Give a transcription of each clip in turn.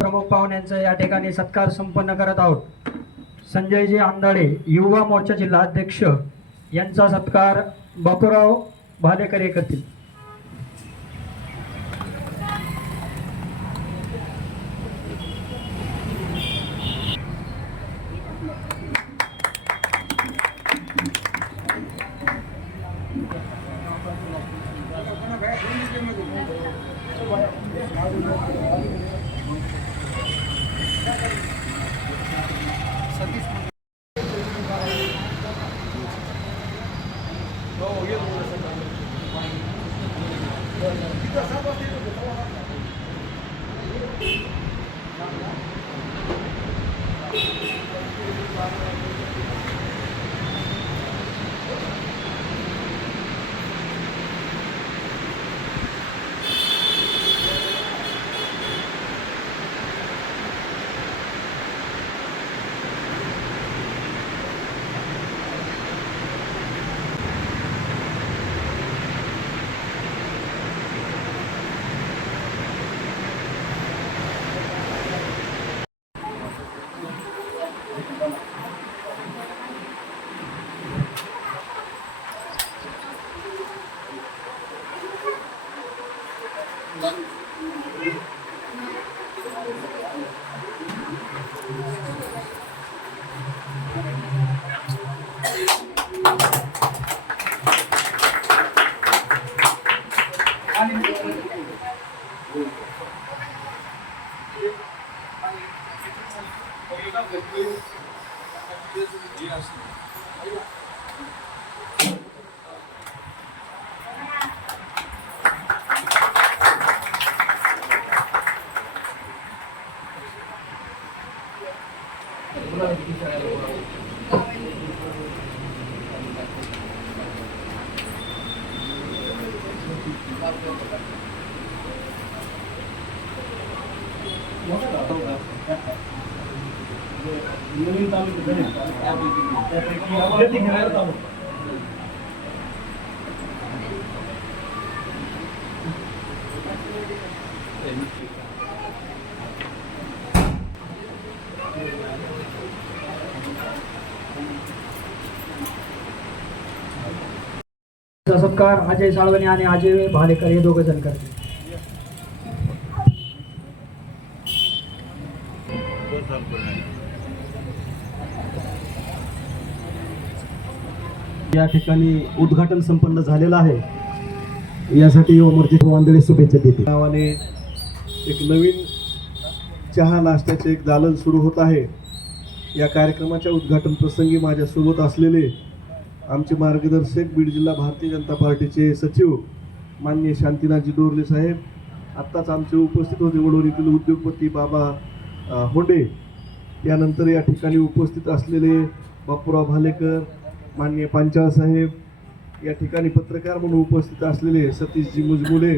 प्रमुख पाहुण्यांचा या ठिकाणी सत्कार संपन्न करत आहोत। संजयजी आंदाळे युवा मोर्चा जिल्हाध्यक्ष यांचा सत्कार बापूराव भालेकर करतील। सत्कार अजय साळवणे आणि अजय भालेकर हे दोघे जण करतील। या ठिकाणी उद्घाटन संपन्न झालेलं आहे। यासाठी युवा मोर्चा आंधळे शुभेच्छा देते। नावाने एक नवीन चहा नाश्त्याचे एक दालन सुरू होत आहे। या कार्यक्रमाच्या उद्घाटन प्रसंगी माझ्यासोबत असलेले आमचे मार्गदर्शक बीड जिल्हा भारतीय जनता पार्टीचे सचिव माननीय शांतीनाथजी डोरले साहेब, आत्ताच आमचे उपस्थित होते वडोलीतील उद्योगपती बाबा होंडे, त्यानंतर या ठिकाणी उपस्थित असलेले बापूराव भालेकर, माननीय पांचाळ साहेब, या ठिकाणी पत्रकार म्हणून उपस्थित असलेले सतीशजी मुजमुले,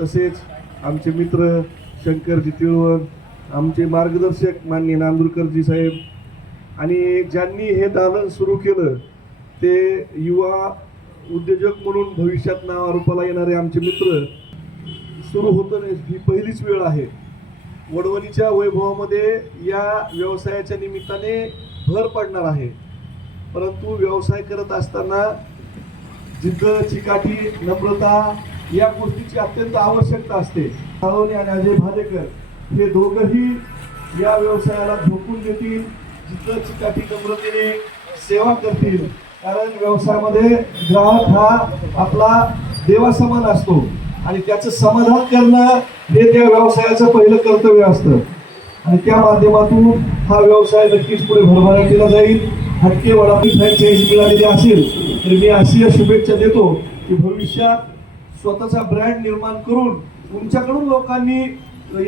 तसेच आमचे मित्र शंकरजी तिळवण, आमचे मार्गदर्शक माननीय नांदुरकरजी साहेब, आणि ज्यांनी हे दालन सुरू केलं ते युवा उद्योजक म्हणून भविष्यात नावारूपाला येणारे आमचे मित्र। सुरू होतं ही पहिलीच वेळ आहे। वडवणीच्या वैभवामध्ये या व्यवसायाच्या निमित्ताने भर पडणार आहे, परंतु व्यवसाय करत असताना जिद्द, चिकाटी, नम्रता या गोष्टीची अत्यंत आवश्यकता असते। साळवणे आणि अजय भालेकर हे दोघंही या व्यवसायाला झोकून देतील, जिद्द, चिकाटी, नम्रतेने सेवा करतील, कारण व्यवसायामध्ये ग्राहक हा आपला देवासमान असतो आणि त्याचं समाधान करणं हे त्या व्यवसायाचं पहिलं कर्तव्य असतं आणि त्या माध्यमातून हा व्यवसाय नक्कीच पुढे भरभराट केला जाईल। हटके वडापाव फ्रँचायझी मिळालेली असेल तर मी अशी शुभेच्छा देतो की भविष्यात स्वतःचा ब्रँड निर्माण करून तुमच्याकडून लोकांनी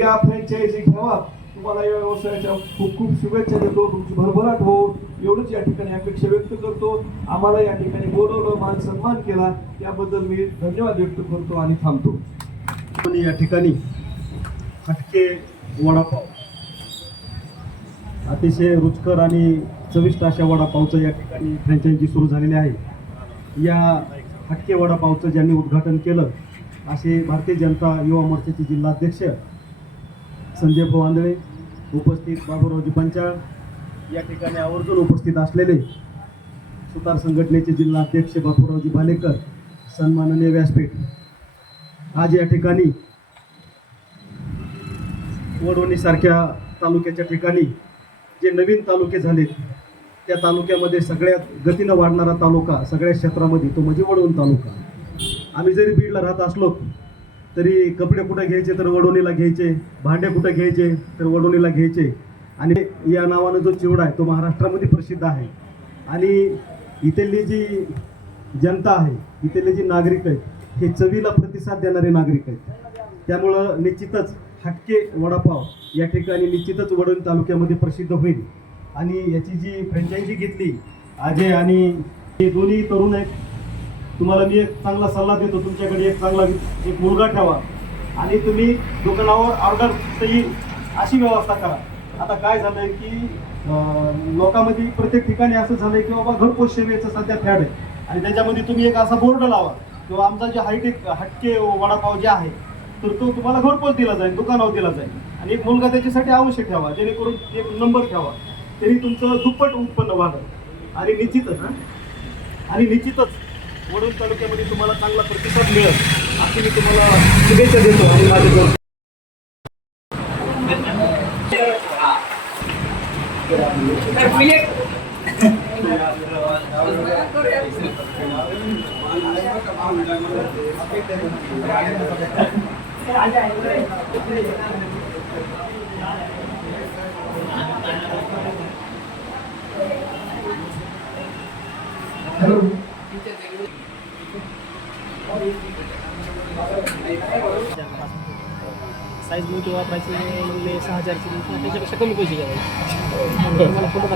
या फ्रँचायझी घ्यावा तुम्हाला या व्यवसायाच्या खूप खूप शुभेच्छा देतो. तुमची भरभराट हो एवढंच या ठिकाणी अपेक्षा व्यक्त करतो. आम्हाला या ठिकाणी बोलवलं, मान सन्मान केला याबद्दल मी धन्यवाद व्यक्त करतो आणि थांबतो. या ठिकाणी हटके वडापाव अतिशय रुचकर आणि चविष्ट अशा वडापावचं या ठिकाणी फ्रँचायझी सुरू झालेली आहे. या हटके वडापावचं ज्यांनी उद्घाटन केलं असे भारतीय जनता युवा मोर्चाचे जिल्हाध्यक्ष संजय भवांदळे, उपस्थित बाबूरावजी पंचाळ, या ठिकाणी आवर्जून उपस्थित असलेले सुतार संघटनेचे जिल्हाध्यक्ष बापूरावजी भालेकर, सन्माननीय व्यासपीठ. आज या ठिकाणी वडवणीसारख्या तालुक्याच्या ठिकाणी जे नवीन तालुके झालेत त्या तालुक्यामध्ये सगळ्यात गतीनं वाढणारा तालुका सगळ्या क्षेत्रामध्ये तो म्हणजे वडवण तालुका. आम्ही जरी बीडला राहत असलो तरी कपडे कुठे घ्यायचे तर वडवणीला घ्यायचे, भांडे कुठे घ्यायचे तर वडवणीला घ्यायचे. आणि या नावानं जो चिवडा आहे तो महाराष्ट्रामध्ये प्रसिद्ध आहे. आणि इथली जी जनता आहे, इथले जे नागरिक आहेत हे चवीला प्रतिसाद देणारे नागरिक आहेत. त्यामुळं निश्चितच हटके वडापाव या ठिकाणी निश्चितच वडवणी तालुक्यामध्ये प्रसिद्ध होईल. आणि याची जी फ्रँचायझी घेतली अजय आणि हे दोन्ही तरुण आहेत. तुम्हाला मी एक चांगला सल्ला देतो, तुमच्याकडे एक मुलगा ठेवा आणि तुम्ही दुकानावर ऑर्डर येईल अशी व्यवस्था करा. आता काय झालं आहे की लोकांमध्ये प्रत्येक ठिकाणी असं झालं आहे की बाबा घरपोच सेवेचं सध्या फॅड आहे आणि त्याच्यामध्ये तुम्ही एक असा बोर्ड लावा किंवा आमचा जे हटके वडापाव जे आहे तर तो तुम्हाला घरपोच दिला जाईल, दुकानावर दिला जाईल. आणि एक मुलगा त्याच्यासाठी आवश्यक ठेवा, जेणेकरून एक नंबर ठेवा, तरी तुमचं दुप्पट उत्पन्न वाढेल. आणि निश्चितच वडवणी तालुक्यामध्ये तुम्हाला चांगला प्रतिसाद मिळेल अशी मी तुम्हाला शुभेच्छा देतो. आणि माझ्या साईज मोठी वापरायची म्हणजे 6,000ची त्याच्यापेक्षा कमी पैसे घ्यावे. मला फोटो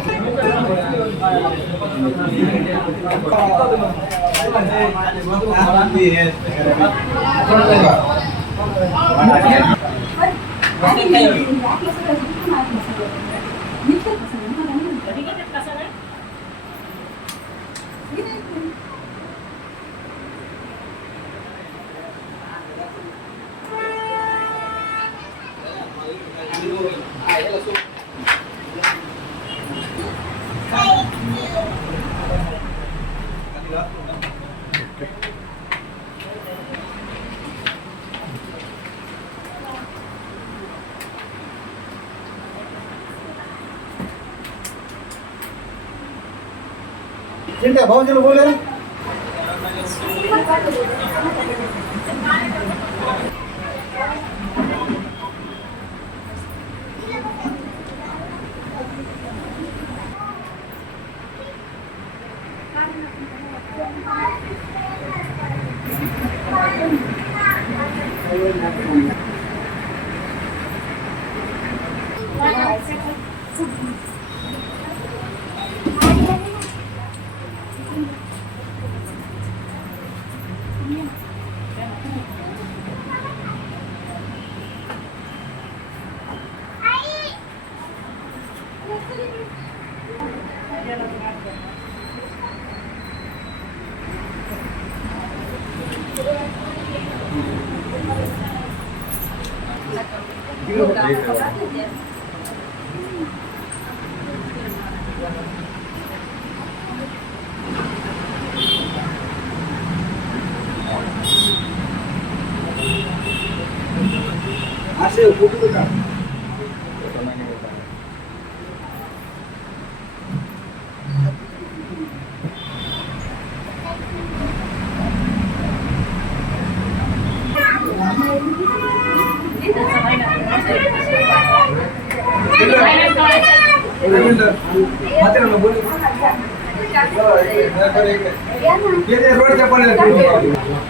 चिंता भाऊजीला बोला ना. असे फोटो का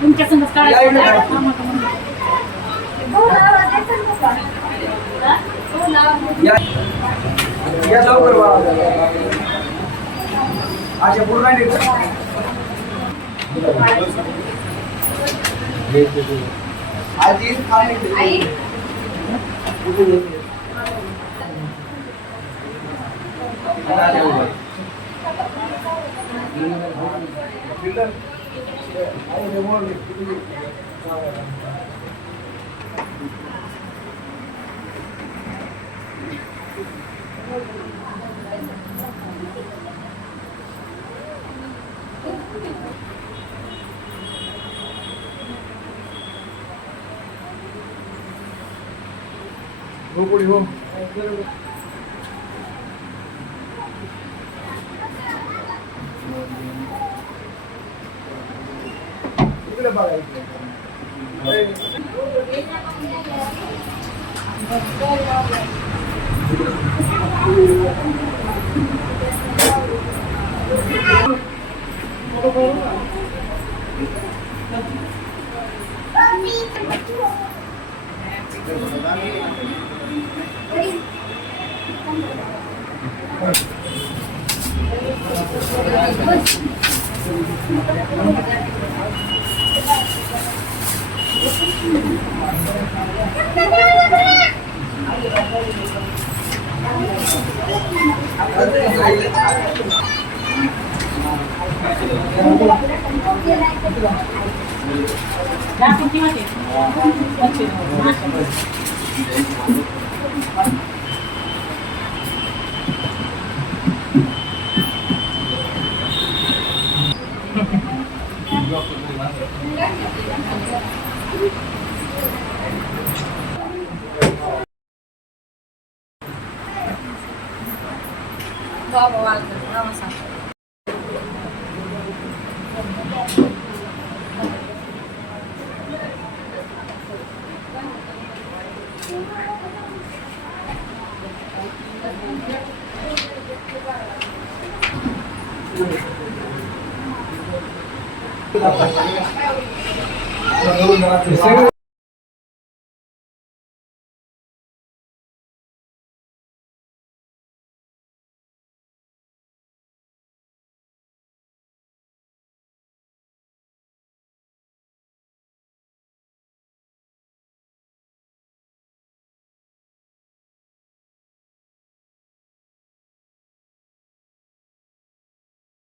तुमच्या संगत काढायचं या लवकर अच्छा पूर्ण नाही हो पुढे हो इकडे बघा